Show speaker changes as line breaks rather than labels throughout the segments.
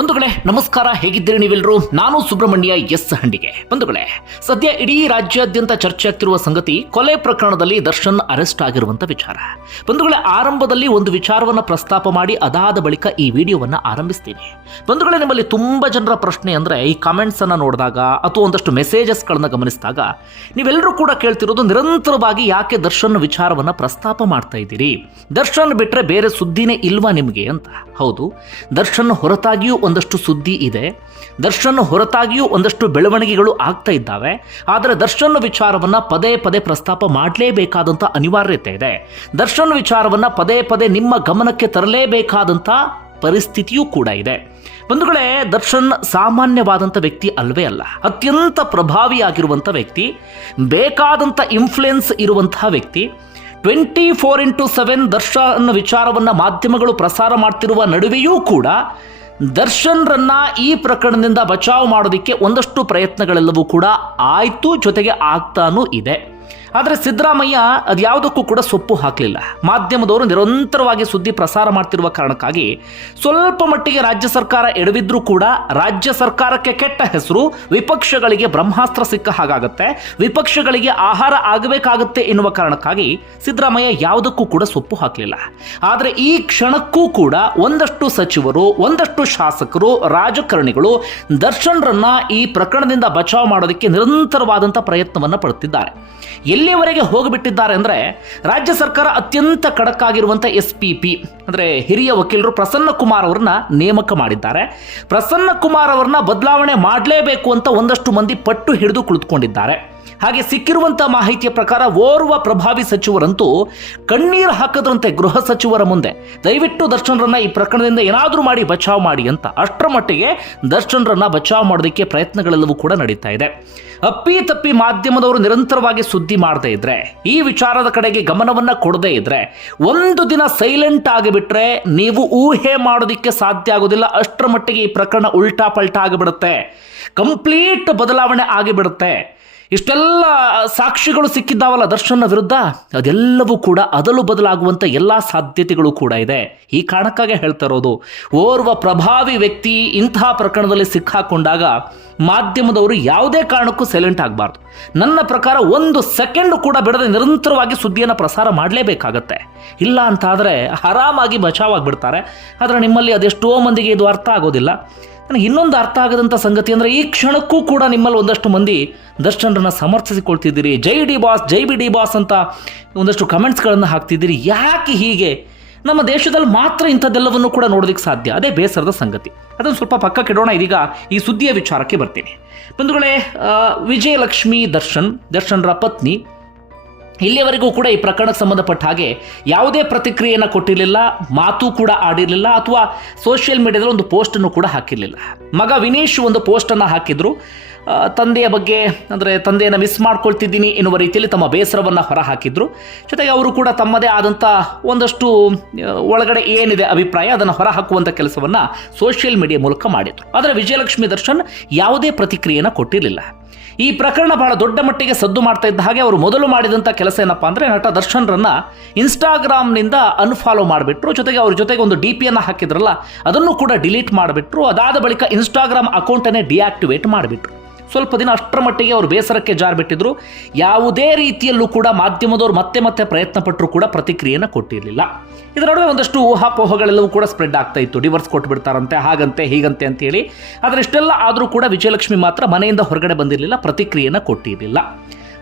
ಬಂಧುಗಳೇ, ನಮಸ್ಕಾರ. ಹೇಗಿದ್ದೀರಿ ನೀವೆಲ್ಲರೂ ನಾನು ಸುಬ್ರಹ್ಮಣ್ಯ ಎಸ್ ಹಂಡಿಗೆ. ಬಂಧುಗಳೇ, ಸದ್ಯ ಇಡೀ ರಾಜ್ಯಾದ್ಯಂತ ಚರ್ಚೆ ಆಗ್ತಿರುವ ಸಂಗತಿ ಕೊಲೆ ಪ್ರಕರಣದಲ್ಲಿ ದರ್ಶನ್ ಅರೆಸ್ಟ್ ಆಗಿರುವಂತ ವಿಚಾರ. ಬಂಧುಗಳೇ, ಆರಂಭದಲ್ಲಿ ಒಂದು ವಿಚಾರವನ್ನ ಪ್ರಸ್ತಾಪ ಮಾಡಿ ಅದಾದ ಬಳಿಕ ಈ ವಿಡಿಯೋವನ್ನ ಆರಂಭಿಸ್ತೀನಿ. ಬಂಧುಗಳೇ, ನಿಮ್ಮಲ್ಲಿ ತುಂಬಾ ಜನರ ಪ್ರಶ್ನೆ ಅಂದ್ರೆ ಈ ಕಾಮೆಂಟ್ಸ್ ಅನ್ನ ನೋಡಿದಾಗ ಅಥವಾ ಒಂದಷ್ಟು ಮೆಸೇಜಸ್ಗಳನ್ನ ಗಮನಿಸಿದಾಗ ನೀವೆಲ್ಲರೂ ಕೂಡ ಕೇಳ್ತಿರೋದು ನಿರಂತರವಾಗಿ ಯಾಕೆ ದರ್ಶನ್ ವಿಚಾರವನ್ನ ಪ್ರಸ್ತಾಪ ಮಾಡ್ತಾ ಇದ್ದೀರಿ? ದರ್ಶನ್ ಬಿಟ್ರೆ ಬೇರೆ ಸುದ್ದಿನೇ ಇಲ್ವಾ ನಿಮಗೆ ಅಂತ? ಹೌದು, ದರ್ಶನ್ ಹೊರತಾಗಿಯೂ ಒಂದಷ್ಟು ಸುದ್ದಿ ಇದೆ. ದರ್ಶನ್ ಹೊರತಾಗಿಯೂ ಒಂದಷ್ಟು ಬೆಳವಣಿಗೆಗಳು ಆಗ್ತಾ ಇದ್ದಾವೆ. ಆದರೆ ದರ್ಶನ್ ವಿಚಾರವನ್ನ ಪದೇ ಪದೇ ಪ್ರಸ್ತಾಪ ಮಾಡಲೇಬೇಕಾದಂಥ ಅನಿವಾರ್ಯತೆ ಇದೆ. ದರ್ಶನ್ ವಿಚಾರವನ್ನ ಪದೇ ಪದೇ ನಿಮ್ಮ ಗಮನಕ್ಕೆ ತರಲೇಬೇಕಾದಂಥ ಪರಿಸ್ಥಿತಿಯೂ ಕೂಡ ಇದೆ. ಬಂಧುಗಳೇ, ದರ್ಶನ್ ಸಾಮಾನ್ಯವಾದಂಥ ವ್ಯಕ್ತಿ ಅಲ್ವೇ ಅಲ್ಲ. ಅತ್ಯಂತ ಪ್ರಭಾವಿಯಾಗಿರುವಂಥ ವ್ಯಕ್ತಿ ಬೇಕಾದಂಥ ಇನ್ಫ್ಲುಯೆನ್ಸ್ ಇರುವಂತಹ ವ್ಯಕ್ತಿ. Twenty four into seven Darshan ವಿಚಾರವನ್ನು ಮಾಧ್ಯಮಗಳು ಪ್ರಸಾರ ಮಾಡ್ತಿರುವ ನಡುವೆಯೂ ಕೂಡ ದರ್ಶನ್ರನ್ನ ಈ ಪ್ರಕರಣದಿಂದ ಬಚಾವ್ ಮಾಡೋದಕ್ಕೆ ಒಂದಷ್ಟು ಪ್ರಯತ್ನಗಳೆಲ್ಲವೂ ಕೂಡ ಆಯ್ತು ಜೊತೆಗೆ ಆಗ್ತಾನೂ ಇದೆ. ಆದರೆ ಸಿದ್ದರಾಮಯ್ಯ ಅದ್ಯಾವುದಕ್ಕೂ ಕೂಡ ಸೊಪ್ಪು ಹಾಕಲಿಲ್ಲ. ಮಾಧ್ಯಮದವರು ನಿರಂತರವಾಗಿ ಸುದ್ದಿ ಪ್ರಸಾರ ಮಾಡ್ತಿರುವ ಕಾರಣಕ್ಕಾಗಿ ಸ್ವಲ್ಪ ಮಟ್ಟಿಗೆ ರಾಜ್ಯ ಸರ್ಕಾರ ಎಡವಿದ್ರೂ ಕೂಡ ರಾಜ್ಯ ಸರ್ಕಾರಕ್ಕೆ ಕೆಟ್ಟ ಹೆಸರು ವಿಪಕ್ಷಗಳಿಗೆ ಬ್ರಹ್ಮಾಸ್ತ್ರ ಸಿಕ್ಕ ಹಾಗಾಗತ್ತೆ. ವಿಪಕ್ಷಗಳಿಗೆ ಆಹಾರ ಆಗಬೇಕಾಗುತ್ತೆ ಎನ್ನುವ ಕಾರಣಕ್ಕಾಗಿ ಸಿದ್ದರಾಮಯ್ಯ ಯಾವುದಕ್ಕೂ ಕೂಡ ಸೊಪ್ಪು ಹಾಕಲಿಲ್ಲ. ಆದರೆ ಈ ಕ್ಷಣಕ್ಕೂ ಕೂಡ ಒಂದಷ್ಟು ಸಚಿವರು, ಒಂದಷ್ಟು ಶಾಸಕರು, ರಾಜಕಾರಣಿಗಳು ದರ್ಶನ್ರನ್ನ ಈ ಪ್ರಕರಣದಿಂದ ಬಚಾವ್ ಮಾಡೋದಕ್ಕೆ ನಿರಂತರವಾದಂಥ ಪ್ರಯತ್ನವನ್ನು ಪಡುತ್ತಿದ್ದಾರೆ. ಎಲ್ಲಿಯವರೆಗೆ ಹೋಗಿಬಿಟ್ಟಿದ್ದಾರೆ ಅಂದರೆ ರಾಜ್ಯ ಸರ್ಕಾರ ಅತ್ಯಂತ ಕಡಕ್ ಆಗಿರುವಂಥ ಎಸ್ ಪಿ ಪಿ ಅಂದರೆ ಹಿರಿಯ ವಕೀಲರು ಪ್ರಸನ್ನ ಕುಮಾರ್ ಅವ್ರನ್ನ ನೇಮಕ ಮಾಡಿದ್ದಾರೆ. ಪ್ರಸನ್ನ ಕುಮಾರ್ ಅವ್ರನ್ನ ಬದಲಾವಣೆ ಮಾಡಲೇಬೇಕು ಅಂತ ಒಂದಷ್ಟು ಮಂದಿ ಪಟ್ಟು ಹಿಡಿದು ಕುಳಿತುಕೊಂಡಿದ್ದಾರೆ. ಹಾಗೆ ಸಿಕ್ಕಿರುವಂತಹ ಮಾಹಿತಿಯ ಪ್ರಕಾರ ಓರ್ವ ಪ್ರಭಾವಿ ಸಚಿವರಂತೂ ಕಣ್ಣೀರು ಹಾಕದ್ರಂತೆ ಗೃಹ ಸಚಿವರ ಮುಂದೆ. ದಯವಿಟ್ಟು ದರ್ಶನ್ರನ್ನ ಈ ಪ್ರಕರಣದಿಂದ ಏನಾದರೂ ಮಾಡಿ ಬಚಾವ್ ಮಾಡಿ ಅಂತ. ಅಷ್ಟರ ಮಟ್ಟಿಗೆ ದರ್ಶನ್ರನ್ನ ಬಚಾವ್ ಮಾಡೋದಕ್ಕೆ ಪ್ರಯತ್ನಗಳೆಲ್ಲವೂ ಕೂಡ ನಡೀತಾ ಇದೆ. ಅಪ್ಪಿ ತಪ್ಪಿ ಮಾಧ್ಯಮದವರು ನಿರಂತರವಾಗಿ ಸುದ್ದಿ ಮಾಡದೇ ಇದ್ರೆ, ಈ ವಿಚಾರದ ಕಡೆಗೆ ಗಮನವನ್ನ ಕೊಡದೇ ಇದ್ರೆ, ಒಂದು ದಿನ ಸೈಲೆಂಟ್ ಆಗಿಬಿಟ್ರೆ ನೀವು ಊಹೆ ಮಾಡೋದಕ್ಕೆ ಸಾಧ್ಯ ಆಗೋದಿಲ್ಲ. ಅಷ್ಟರ ಮಟ್ಟಿಗೆ ಈ ಪ್ರಕರಣ ಉಲ್ಟಾ ಪಲ್ಟಾ ಆಗಿಬಿಡುತ್ತೆ ಕಂಪ್ಲೀಟ್ ಬದಲಾವಣೆ ಆಗಿಬಿಡುತ್ತೆ. ಇಷ್ಟೆಲ್ಲ ಸಾಕ್ಷಿಗಳು ಸಿಕ್ಕಿದ್ದಾವಲ್ಲ ದರ್ಶನ ವಿರುದ್ಧ? ಅದೆಲ್ಲವೂ ಕೂಡ ಅದಲು ಬದಲಾಗುವಂಥ ಎಲ್ಲ ಸಾಧ್ಯತೆಗಳು ಕೂಡ ಇದೆ. ಈ ಕಾರಣಕ್ಕಾಗಿ ಹೇಳ್ತಾ ಇರೋದು, ಓರ್ವ ಪ್ರಭಾವಿ ವ್ಯಕ್ತಿ ಇಂತಹ ಪ್ರಕರಣದಲ್ಲಿ ಸಿಕ್ಕಾಕೊಂಡಾಗ ಮಾಧ್ಯಮದವರು ಯಾವುದೇ ಕಾರಣಕ್ಕೂ ಸೈಲೆಂಟ್ ಆಗಬಾರ್ದು. ನನ್ನ ಪ್ರಕಾರ ಒಂದು ಸೆಕೆಂಡ್ ಕೂಡ ಬಿಡದೆ ನಿರಂತರವಾಗಿ ಸುದ್ದಿಯನ್ನು ಪ್ರಸಾರ ಮಾಡಲೇಬೇಕಾಗತ್ತೆ. ಇಲ್ಲ ಅಂತ ಆದರೆ ಆರಾಮಾಗಿ ಬಚಾವಾಗಿಬಿಡ್ತಾರೆ ಆದರೆ ನಿಮ್ಮಲ್ಲಿ ಅದೆಷ್ಟೋ ಮಂದಿಗೆ ಇದು ಅರ್ಥ ಆಗೋದಿಲ್ಲ. ನನಗೆ ಇನ್ನೊಂದು ಅರ್ಥ ಆಗದಂಥ ಸಂಗತಿ ಅಂದರೆ ಈ ಕ್ಷಣಕ್ಕೂ ಕೂಡ ನಿಮ್ಮಲ್ಲಿ ಒಂದಷ್ಟು ಮಂದಿ ದರ್ಶನರನ್ನ ಸಮರ್ಥಿಸಿಕೊಳ್ತಿದ್ದೀರಿ. ಜೈ ಡಿ ಬಾಸ್, ಜೈ ಬಿ ಡಿ ಬಾಸ್ ಅಂತ ಒಂದಷ್ಟು ಕಮೆಂಟ್ಸ್ಗಳನ್ನು ಹಾಕ್ತಿದ್ದೀರಿ. ಯಾಕೆ ಹೀಗೆ? ನಮ್ಮ ದೇಶದಲ್ಲಿ ಮಾತ್ರ ಇಂಥದ್ದೆಲ್ಲವನ್ನು ಕೂಡ ನೋಡೋದಕ್ಕೆ ಸಾಧ್ಯ. ಅದೇ ಬೇಸರದ ಸಂಗತಿ. ಅದನ್ನು ಸ್ವಲ್ಪ ಪಕ್ಕ ಕೆಡೋಣ ಇದೀಗ ಈ ಸುದ್ದಿಯ ವಿಚಾರಕ್ಕೆ ಬರ್ತೀನಿ. ಬಂಧುಗಳೇ ವಿಜಯಲಕ್ಷ್ಮಿ ದರ್ಶನ್, ದರ್ಶನ್ರ ಪತ್ನಿ ಇಲ್ಲಿಯವರೆಗೂ ಕೂಡ ಈ ಪ್ರಕರಣಕ್ಕೆ ಸಂಬಂಧಪಟ್ಟ ಹಾಗೆ ಯಾವುದೇ ಪ್ರತಿಕ್ರಿಯೆಯನ್ನು ಕೊಟ್ಟಿರಲಿಲ್ಲ, ಮಾತು ಕೂಡ ಆಡಿರಲಿಲ್ಲ ಅಥವಾ ಸೋಷಿಯಲ್ ಮೀಡಿಯಾದಲ್ಲಿ ಒಂದು ಪೋಸ್ಟನ್ನು ಕೂಡ ಹಾಕಿರಲಿಲ್ಲ. ಮಗ ವಿನೇಶ್ ಒಂದು ಪೋಸ್ಟನ್ನು ಹಾಕಿದ್ರು. ತಂದೆಯ ಬಗ್ಗೆ ಅಂದರೆ ತಂದೆಯನ್ನು ಮಿಸ್ ಮಾಡ್ಕೊಳ್ತಿದ್ದೀನಿ ಎನ್ನುವ ರೀತಿಯಲ್ಲಿ ತಮ್ಮ ಬೇಸರವನ್ನು ಹೊರ ಹಾಕಿದ್ರು ಜೊತೆಗೆ ಅವರು ಕೂಡ ತಮ್ಮದೇ ಆದಂಥ ಒಂದಷ್ಟು ಒಳಗಡೆ ಏನಿದೆ ಅಭಿಪ್ರಾಯ ಅದನ್ನು ಹೊರ ಹಾಕುವಂಥ ಕೆಲಸವನ್ನು ಸೋಷಿಯಲ್ ಮೀಡಿಯಾ ಮೂಲಕ ಮಾಡಿದ್ರು. ಆದರೆ ವಿಜಯಲಕ್ಷ್ಮಿ ದರ್ಶನ್ ಯಾವುದೇ ಪ್ರತಿಕ್ರಿಯೆಯನ್ನು ಕೊಟ್ಟಿರಲಿಲ್ಲ. ಈ ಪ್ರಕರಣ ಬಹಳ ದೊಡ್ಡ ಮಟ್ಟಿಗೆ ಸದ್ದು ಮಾಡ್ತಾ ಇದ್ದ ಹಾಗೆ ಅವರು ಮೊದಲು ಮಾಡಿದಂಥ ಕೆಲಸ ಏನಪ್ಪಾ ಅಂದರೆ ನಟ ದರ್ಶನ್ರನ್ನ ಇನ್ಸ್ಟಾಗ್ರಾಮ್ನಿಂದ ಅನ್ಫಾಲೋ ಮಾಡಿಬಿಟ್ರು. ಜೊತೆಗೆ ಅವ್ರ ಜೊತೆಗೆ ಒಂದು ಡಿ ಪಿಯನ್ನು ಹಾಕಿದ್ರಲ್ಲ, ಅದನ್ನು ಕೂಡ ಡಿಲೀಟ್ ಮಾಡಿಬಿಟ್ರು. ಅದಾದ ಬಳಿಕ ಇನ್ಸ್ಟಾಗ್ರಾಮ್ ಅಕೌಂಟನ್ನೇ ಡಿಆಕ್ಟಿವೇಟ್ ಮಾಡಿಬಿಟ್ರು. ಸ್ವಲ್ಪ ದಿನ ಅಷ್ಟರ ಮಟ್ಟಿಗೆ ಅವರು ಬೇಸರಕ್ಕೆ ಜಾರ್ಬಿಟ್ಟಿದ್ರು ಯಾವುದೇ ರೀತಿಯಲ್ಲೂ ಕೂಡ ಮಾಧ್ಯಮದವರು ಮತ್ತೆ ಮತ್ತೆ ಪ್ರಯತ್ನ ಪಟ್ಟರು ಕೂಡ ಪ್ರತಿಕ್ರಿಯೆಯನ್ನು ಕೊಟ್ಟಿರಲಿಲ್ಲ. ಇದರ ನಡುವೆ ಒಂದಷ್ಟು ಊಹಾಪೋಹಗಳೆಲ್ಲವೂ ಕೂಡ ಸ್ಪ್ರೆಡ್ ಆಗ್ತಾ ಇತ್ತು. ಡಿವರ್ಸ್ ಕೊಟ್ಬಿಡ್ತಾರಂತೆ, ಹಾಗಂತೆ, ಹೀಗಂತೆ ಅಂತೇಳಿ ಆದರೆ ಇಷ್ಟೆಲ್ಲ ಆದರೂ ಕೂಡ ವಿಜಯಲಕ್ಷ್ಮಿ ಮಾತ್ರ ಮನೆಯಿಂದ ಹೊರಗಡೆ ಬಂದಿರಲಿಲ್ಲ ಪ್ರತಿಕ್ರಿಯೆಯನ್ನು ಕೊಟ್ಟಿರಲಿಲ್ಲ.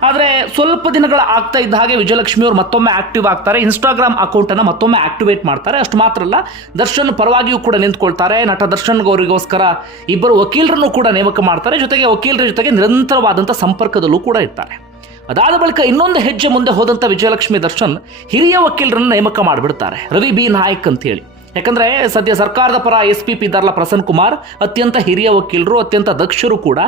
ಆದರೆ ಸ್ವಲ್ಪ ದಿನಗಳ ಆಗ್ತಾ ಇದ್ದ ಹಾಗೆ ವಿಜಯಲಕ್ಷ್ಮಿ ಅವರು ಮತ್ತೊಮ್ಮೆ ಆಕ್ಟಿವ್ ಆಗ್ತಾರೆ. ಇನ್ಸ್ಟಾಗ್ರಾಮ್ ಅಕೌಂಟನ್ನು ಮತ್ತೊಮ್ಮೆ ಆಕ್ಟಿವೇಟ್ ಮಾಡ್ತಾರೆ. ಅಷ್ಟು ಮಾತ್ರ ಅಲ್ಲ, ದರ್ಶನ್ ಪರವಾಗಿಯೂ ಕೂಡ ನಿಂತ್ಕೊಳ್ತಾರೆ. ನಟ ದರ್ಶನ್ ಅವರಿಗೋಸ್ಕರ ಇಬ್ಬರು ವಕೀಲರನ್ನು ಕೂಡ ನೇಮಕ ಮಾಡ್ತಾರೆ. ಜೊತೆಗೆ ವಕೀಲರ ಜೊತೆಗೆ ನಿರಂತರವಾದಂಥ ಸಂಪರ್ಕದಲ್ಲೂ ಕೂಡ ಇರ್ತಾರೆ. ಅದಾದ ಬಳಿಕ ಇನ್ನೊಂದು ಹೆಜ್ಜೆ ಮುಂದೆ ಹೋದಂಥ ವಿಜಯಲಕ್ಷ್ಮಿ ದರ್ಶನ್ ಹಿರಿಯ ವಕೀಲರನ್ನು ನೇಮಕ ಮಾಡಿಬಿಡ್ತಾರೆ. ರವಿ ಬಿ ನಾಯಕ್ ಅಂತೇಳಿ. ಯಾಕಂದ್ರೆ ಸದ್ಯ ಸರ್ಕಾರದ ಪರ ಎಸ್ ಪಿ ಪಿ ಇದ್ದಾರಲ್ಲ ಪ್ರಸನ್ನ ಕುಮಾರ್, ಅತ್ಯಂತ ಹಿರಿಯ ವಕೀಲರು, ಅತ್ಯಂತ ದಕ್ಷರು ಕೂಡ.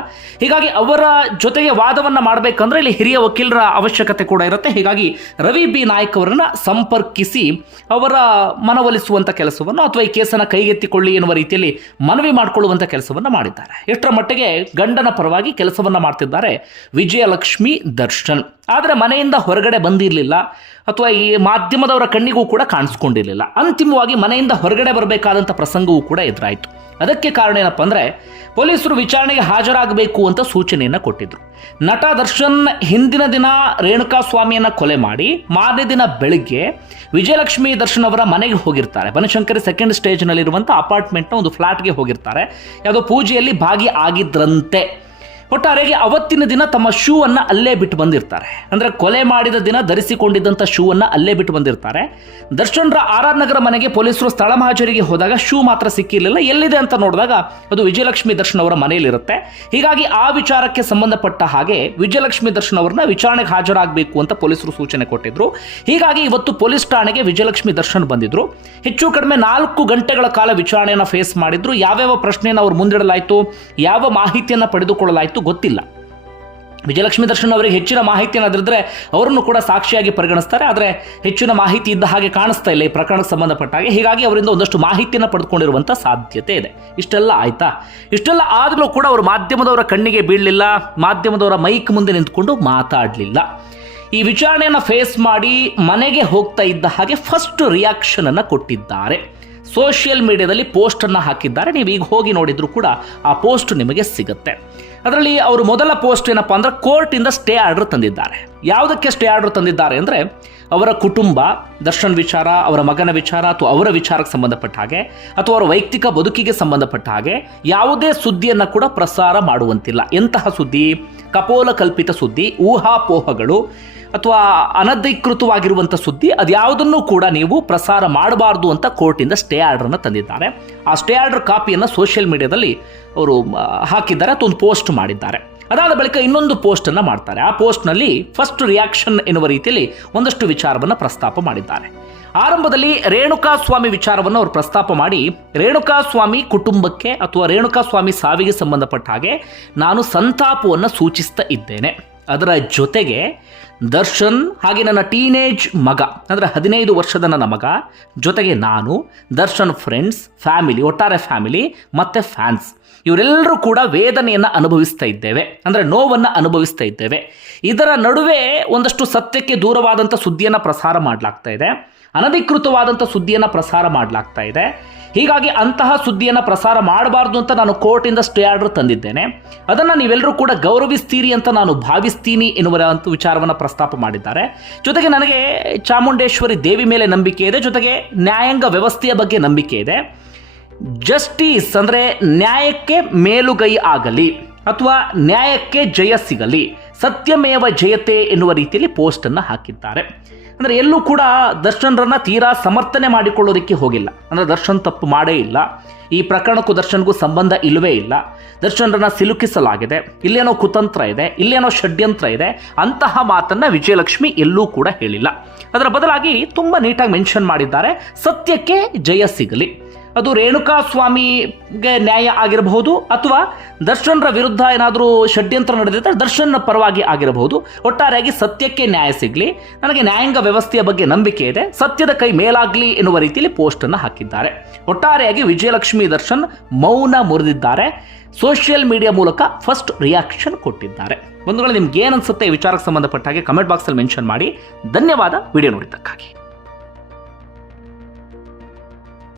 ಹೀಗಾಗಿ ಅವರ ಜೊತೆಗೆ ವಾದವನ್ನು ಮಾಡಬೇಕಂದ್ರೆ ಇಲ್ಲಿ ಹಿರಿಯ ವಕೀಲರ ಅವಶ್ಯಕತೆ ಕೂಡ ಇರುತ್ತೆ. ಹೀಗಾಗಿ ರವಿ ಬಿ ನಾಯಕ್ ಅವರನ್ನ ಸಂಪರ್ಕಿಸಿ ಅವರ ಮನವೊಲಿಸುವಂಥ ಕೆಲಸವನ್ನು ಅಥವಾ ಈ ಕೇಸನ್ನು ಕೈಗೆತ್ತಿಕೊಳ್ಳಿ ಎನ್ನುವ ರೀತಿಯಲ್ಲಿ ಮನವಿ ಮಾಡಿಕೊಳ್ಳುವಂತ ಕೆಲಸವನ್ನ ಮಾಡಿದ್ದಾರೆ. ಎಷ್ಟರ ಮಟ್ಟಿಗೆ ಗಂಡನ ಪರವಾಗಿ ಕೆಲಸವನ್ನ ಮಾಡ್ತಿದ್ದಾರೆ ವಿಜಯಲಕ್ಷ್ಮಿ ದರ್ಶನ್. ಆದರೆ ಮನೆಯಿಂದ ಹೊರಗಡೆ ಬಂದಿರಲಿಲ್ಲ ಅಥವಾ ಈ ಮಾಧ್ಯಮದವರ ಕಣ್ಣಿಗೂ ಕೂಡ ಕಾಣಿಸ್ಕೊಂಡಿರಲಿಲ್ಲ. ಅಂತಿಮವಾಗಿ ಮನೆಯಿಂದ ಹೊರಗಡೆ ಬರಬೇಕಾದಂಥ ಪ್ರಸಂಗವೂ ಕೂಡ ಎದುರಾಯಿತು. ಅದಕ್ಕೆ ಕಾರಣ ಏನಪ್ಪ ಅಂದರೆ ಪೊಲೀಸರು ವಿಚಾರಣೆಗೆ ಹಾಜರಾಗಬೇಕು ಅಂತ ಸೂಚನೆಯನ್ನು ಕೊಟ್ಟಿದ್ದರು ನಟ ದರ್ಶನ್ ಹಿಂದಿನ ದಿನ ರೇಣುಕಾ ಸ್ವಾಮಿಯನ್ನು ಕೊಲೆ ಮಾಡಿ, ಮಾರನೇ ದಿನ ಬೆಳಿಗ್ಗೆ ವಿಜಯಲಕ್ಷ್ಮಿ ದರ್ಶನ್ ಅವರ ಮನೆಗೆ ಹೋಗಿರ್ತಾರೆ. ಬನಶಂಕರಿ ಸೆಕೆಂಡ್ ಸ್ಟೇಜ್ನಲ್ಲಿರುವಂಥ ಅಪಾರ್ಟ್ಮೆಂಟ್ನ ಒಂದು ಫ್ಲಾಟ್ಗೆ ಹೋಗಿರ್ತಾರೆ. ಯಾವುದೋ ಪೂಜೆಯಲ್ಲಿ ಭಾಗಿ ಆಗಿದ್ರಂತೆ. ಒಟ್ಟಾರೆಗೆ ಅವತ್ತಿನ ದಿನ ತಮ್ಮ ಶೂ ಅಲ್ಲೇ ಬಿಟ್ಟು ಬಂದಿರ್ತಾರೆ. ಅಂದ್ರೆ ಕೊಲೆ ಮಾಡಿದ ದಿನ ಧರಿಸಿಕೊಂಡಿದ್ದಂಥ ಶೂ ಅಲ್ಲೇ ಬಿಟ್ಟು ಬಂದಿರ್ತಾರೆ. ದರ್ಶನ್ರ ಆರ್ ಆರ್ ನಗರ ಮನೆಗೆ ಪೊಲೀಸರು ಸ್ಥಳ ಮಹಾಜರಿಗೆ ಹೋದಾಗ ಶೂ ಮಾತ್ರ ಸಿಕ್ಕಿರಲಿಲ್ಲ. ಎಲ್ಲಿದೆ ಅಂತ ನೋಡಿದಾಗ ಅದು ವಿಜಯಲಕ್ಷ್ಮಿ ದರ್ಶನ್ ಅವರ ಮನೆಯಲ್ಲಿರುತ್ತೆ. ಹೀಗಾಗಿ ಆ ವಿಚಾರಕ್ಕೆ ಸಂಬಂಧಪಟ್ಟ ಹಾಗೆ ವಿಜಯಲಕ್ಷ್ಮಿ ದರ್ಶನ್ ಅವರನ್ನ ವಿಚಾರಣೆಗೆ ಹಾಜರಾಗಬೇಕು ಅಂತ ಪೊಲೀಸರು ಸೂಚನೆ ಕೊಟ್ಟಿದ್ರು. ಹೀಗಾಗಿ ಇವತ್ತು ಪೊಲೀಸ್ ಠಾಣೆಗೆ ವಿಜಯಲಕ್ಷ್ಮಿ ದರ್ಶನ್ ಬಂದಿದ್ರು. ಹೆಚ್ಚು ಕಡಿಮೆ ನಾಲ್ಕು ಗಂಟೆಗಳ ಕಾಲ ವಿಚಾರಣೆಯನ್ನು ಫೇಸ್ ಮಾಡಿದ್ರು. ಯಾವ್ಯಾವ ಪ್ರಶ್ನೆಯನ್ನು ಅವ್ರು ಮುಂದಿಡಲಾಯಿತು? ಯಾವ ಮಾಹಿತಿಯನ್ನು ಪಡೆದುಕೊಳ್ಳಲಾಯಿತು? ಗೊತ್ತಿಲ್ಲ. ವಿಜಯಲಕ್ಷ್ಮಿ ದರ್ಶನ್ ಅವರಿಗೆ ಹೆಚ್ಚಿನ ಮಾಹಿತಿ ಏನಾದ್ರಿದ್ರೆ ಅವರನ್ನು ಕೂಡ ಸಾಕ್ಷಿಯಾಗಿ ಪರಿಗಣಿಸ್ತಾರೆ. ಆದರೆ ಹೆಚ್ಚಿನ ಮಾಹಿತಿ ಇದ್ದ ಹಾಗೆ ಕಾಣಿಸ್ತಾ ಇಲ್ಲ ಈ ಪ್ರಕರಣಕ್ಕೆ ಸಂಬಂಧಪಟ್ಟ ಹಾಗೆ. ಹೀಗಾಗಿ ಅವರಿಂದ ಒಂದಷ್ಟು ಮಾಹಿತಿಯನ್ನು ಪಡೆದುಕೊಂಡಿರುವಂಥ ಸಾಧ್ಯತೆ ಇದೆ. ಇಷ್ಟೆಲ್ಲ ಆಯ್ತಾ? ಇಷ್ಟೆಲ್ಲ ಆದರೂ ಕೂಡ ಅವರು ಮಾಧ್ಯಮದವರ ಕಣ್ಣಿಗೆ ಬೀಳಲಿಲ್ಲ, ಮಾಧ್ಯಮದವರ ಮೈಕ್ ಮುಂದೆ ನಿಂತ್ಕೊಂಡು ಮಾತಾಡಲಿಲ್ಲ. ಈ ವಿಚಾರಣೆಯನ್ನು ಫೇಸ್ ಮಾಡಿ ಮನೆಗೆ ಹೋಗ್ತಾ ಇದ್ದ ಹಾಗೆ ಫಸ್ಟ್ ರಿಯಾಕ್ಷನನ್ನು ಕೊಟ್ಟಿದ್ದಾರೆ. ಸೋಷಿಯಲ್ ಮೀಡಿಯಾದಲ್ಲಿ ಪೋಸ್ಟನ್ನು ಹಾಕಿದ್ದಾರೆ. ನೀವು ಈಗ ಹೋಗಿ ನೋಡಿದ್ರು ಕೂಡ ಆ ಪೋಸ್ಟ್ ನಿಮಗೆ ಸಿಗುತ್ತೆ. ಅದರಲ್ಲಿ ಅವರು ಮೊದಲ ಪೋಸ್ಟ್ ಏನಪ್ಪ ಅಂದ್ರೆ ಕೋರ್ಟಿಂದ ಸ್ಟೇ ಆರ್ಡರ್ ತಂದಿದ್ದಾರೆ. ಯಾವುದಕ್ಕೆ ಸ್ಟೇ ಆರ್ಡರ್ ತಂದಿದ್ದಾರೆ ಅಂದರೆ ಅವರ ಕುಟುಂಬ, ದರ್ಶನ್ ವಿಚಾರ, ಅವರ ಮಗನ ವಿಚಾರ ಅಥವಾ ಅವರ ವಿಚಾರಕ್ಕೆ ಸಂಬಂಧಪಟ್ಟ ಹಾಗೆ, ಅಥವಾ ಅವರ ವೈಯಕ್ತಿಕ ಬದುಕಿಗೆ ಸಂಬಂಧಪಟ್ಟ ಹಾಗೆ ಯಾವುದೇ ಸುದ್ದಿಯನ್ನು ಕೂಡ ಪ್ರಸಾರ ಮಾಡುವಂತಿಲ್ಲ. ಎಂತಹ ಸುದ್ದಿ? ಕಪೋಲ ಕಲ್ಪಿತ ಸುದ್ದಿ, ಊಹಾಪೋಹಗಳು ಅಥವಾ ಅನಧಿಕೃತವಾಗಿರುವಂಥ ಸುದ್ದಿ, ಅದ್ಯಾವುದನ್ನು ಕೂಡ ನೀವು ಪ್ರಸಾರ ಮಾಡಬಾರ್ದು ಅಂತ ಕೋರ್ಟಿಂದ ಸ್ಟೇ ಆರ್ಡರ್ನ ತಂದಿದ್ದಾರೆ. ಆ ಸ್ಟೇ ಆರ್ಡರ್ ಕಾಪಿಯನ್ನು ಸೋಷಿಯಲ್ ಮೀಡಿಯಾದಲ್ಲಿ ಅವರು ಹಾಕಿದ್ದಾರೆ, ಅಥವಾ ಒಂದು ಪೋಸ್ಟ್ ಮಾಡಿದ್ದಾರೆ. ಅದಾದ ಬಳಿಕ ಇನ್ನೊಂದು ಪೋಸ್ಟನ್ನು ಮಾಡ್ತಾರೆ. ಆ ಪೋಸ್ಟ್ನಲ್ಲಿ ಫಸ್ಟ್ ರಿಯಾಕ್ಷನ್ ಎನ್ನುವ ರೀತಿಯಲ್ಲಿ ಒಂದಷ್ಟು ವಿಚಾರವನ್ನು ಪ್ರಸ್ತಾಪ ಮಾಡಿದ್ದಾರೆ. ಆರಂಭದಲ್ಲಿ ರೇಣುಕಾ ಸ್ವಾಮಿ ವಿಚಾರವನ್ನು ಅವರು ಪ್ರಸ್ತಾಪ ಮಾಡಿ ರೇಣುಕಾ ಸ್ವಾಮಿ ಕುಟುಂಬಕ್ಕೆ ಅಥವಾ ರೇಣುಕಾ ಸ್ವಾಮಿ ಸಾವಿಗೆ ಸಂಬಂಧಪಟ್ಟ ಹಾಗೆ ನಾನು ಸಂತಾಪವನ್ನು ಸೂಚಿಸ್ತಾ ಇದ್ದೇನೆ. ಅದರ ಜೊತೆಗೆ ದರ್ಶನ್ ಹಾಗೆ ನನ್ನ ಟೀನೇಜ್ ಮಗ, ಅಂದರೆ ಹದಿನೈದು ವರ್ಷದ ನನ್ನ ಮಗ. ಜೊತೆಗೆ ನಾನು, ದರ್ಶನ್ ಫ್ರೆಂಡ್ಸ್, ಫ್ಯಾಮಿಲಿ, ಒಟ್ಟಾರೆ ಫ್ಯಾಮಿಲಿ, ಮತ್ತು ಫ್ಯಾನ್ಸ್. ಇವರೆಲ್ಲರೂ ಕೂಡ ವೇದನೆಯನ್ನು ಅನುಭವಿಸ್ತಾ ಇದ್ದೇವೆ, ಅಂದರೆ ನೋವನ್ನು ಅನುಭವಿಸ್ತಾ ಇದ್ದೇವೆ. ಇದರ ನಡುವೆ ಒಂದಷ್ಟು ಸತ್ಯಕ್ಕೆ ದೂರವಾದಂಥ ಸುದ್ದಿಯನ್ನು ಪ್ರಸಾರ ಮಾಡಲಾಗ್ತಾ ಇದೆ. ಅನಧಿಕೃತವಾದಂಥ ಸುದ್ದಿಯನ್ನು ಪ್ರಸಾರ ಮಾಡಲಾಗ್ತಾ ಇದೆ. ಹೀಗಾಗಿ ಅಂತಹ ಸುದ್ದಿಯನ್ನು ಪ್ರಸಾರ ಮಾಡಬಾರ್ದು ಅಂತ ನಾನು ಕೋರ್ಟಿಂದ ಸ್ಟೇ ಆರ್ಡರ್ ತಂದಿದ್ದೇನೆ. ಅದನ್ನು ನೀವೆಲ್ಲರೂ ಕೂಡ ಗೌರವಿಸ್ತೀರಿ ಅಂತ ನಾನು ಭಾವಿಸ್ತೀನಿ ಎನ್ನುವ ಅಂತ ವಿಚಾರವನ್ನು ಪ್ರಸ್ತಾಪ ಮಾಡಿದ್ದಾರೆ. ಜೊತೆಗೆ ನನಗೆ ಚಾಮುಂಡೇಶ್ವರಿ ದೇವಿ ಮೇಲೆ ನಂಬಿಕೆ ಇದೆ. ಜೊತೆಗೆ ನ್ಯಾಯಾಂಗ ವ್ಯವಸ್ಥೆಯ ಬಗ್ಗೆ ನಂಬಿಕೆ ಇದೆ. ಜಸ್ಟಿಸ್ ಅಂದರೆ ನ್ಯಾಯಕ್ಕೆ ಮೇಲುಗೈ ಆಗಲಿ ಅಥವಾ ನ್ಯಾಯಕ್ಕೆ ಜಯ ಸಿಗಲಿ, ಸತ್ಯಮೇವ ಜಯತೆ ಎನ್ನುವ ರೀತಿಯಲ್ಲಿ ಪೋಸ್ಟನ್ನು ಹಾಕಿದ್ದಾರೆ. ಅಂದರೆ ಎಲ್ಲೂ ಕೂಡ ದರ್ಶನ್ರನ್ನ ತೀರಾ ಸಮರ್ಥನೆ ಮಾಡಿಕೊಳ್ಳೋದಕ್ಕೆ ಹೋಗಿಲ್ಲ. ಅಂದರೆ ದರ್ಶನ್ ತಪ್ಪು ಮಾಡೇ ಇಲ್ಲ. ಈ ಪ್ರಕರಣಕ್ಕೂ ದರ್ಶನ್ಗೂ ಸಂಬಂಧ ಇಲ್ಲವೇ ಇಲ್ಲ. ದರ್ಶನ್ರನ್ನ ಸಿಲುಕಿಸಲಾಗಿದೆ. ಇಲ್ಲೇನೋ ಕುತಂತ್ರ ಇದೆ, ಇಲ್ಲೇನೋ ಷಡ್ಯಂತ್ರ ಇದೆ, ಅಂತಹ ಮಾತನ್ನು ವಿಜಯಲಕ್ಷ್ಮಿ ಎಲ್ಲೂ ಕೂಡ ಹೇಳಿಲ್ಲ. ಅದರ ಬದಲಾಗಿ ತುಂಬ ನೀಟಾಗಿ ಮೆನ್ಷನ್ ಮಾಡಿದ್ದಾರೆ. ಸತ್ಯಕ್ಕೆ ಜಯ ಸಿಗಲಿ. ಅದು ರೇಣುಕಾ ಸ್ವಾಮಿಗೆ ನ್ಯಾಯ ಆಗಿರಬಹುದು ಅಥವಾ ದರ್ಶನ್ರ ವಿರುದ್ಧ ಏನಾದರೂ ಷಡ್ಯಂತ್ರ ನಡೆದಿದ್ದರೆ ದರ್ಶನ್ ಪರವಾಗಿ ಆಗಿರಬಹುದು. ಒಟ್ಟಾರೆಯಾಗಿ ಸತ್ಯಕ್ಕೆ ನ್ಯಾಯ ಸಿಗಲಿ. ನನಗೆ ನ್ಯಾಯಾಂಗ ವ್ಯವಸ್ಥೆಯ ಬಗ್ಗೆ ನಂಬಿಕೆ ಇದೆ. ಸತ್ಯದ ಕೈ ಮೇಲಾಗಲಿ ಎನ್ನುವ ರೀತಿಯಲ್ಲಿ ಪೋಸ್ಟ್ ಅನ್ನು ಹಾಕಿದ್ದಾರೆ. ಒಟ್ಟಾರೆಯಾಗಿ ವಿಜಯಲಕ್ಷ್ಮಿ ದರ್ಶನ್ ಮೌನ ಮುರಿದಿದ್ದಾರೆ. ಸೋಷಿಯಲ್ ಮೀಡಿಯಾ ಮೂಲಕ ಫಸ್ಟ್ ರಿಯಾಕ್ಷನ್ ಕೊಟ್ಟಿದ್ದಾರೆ. ಬಂಧುಗಳು, ನಿಮ್ಗೆ ಏನು ಅನ್ಸುತ್ತೆ? ಈ ವಿಚಾರಕ್ಕೆ ಸಂಬಂಧಪಟ್ಟ ಹಾಗೆ ಕಮೆಂಟ್ ಬಾಕ್ಸಲ್ಲಿ ಮೆನ್ಷನ್ ಮಾಡಿ. ಧನ್ಯವಾದ. ವಿಡಿಯೋ ನೋಡಿದ್ದಕ್ಕಾಗಿ.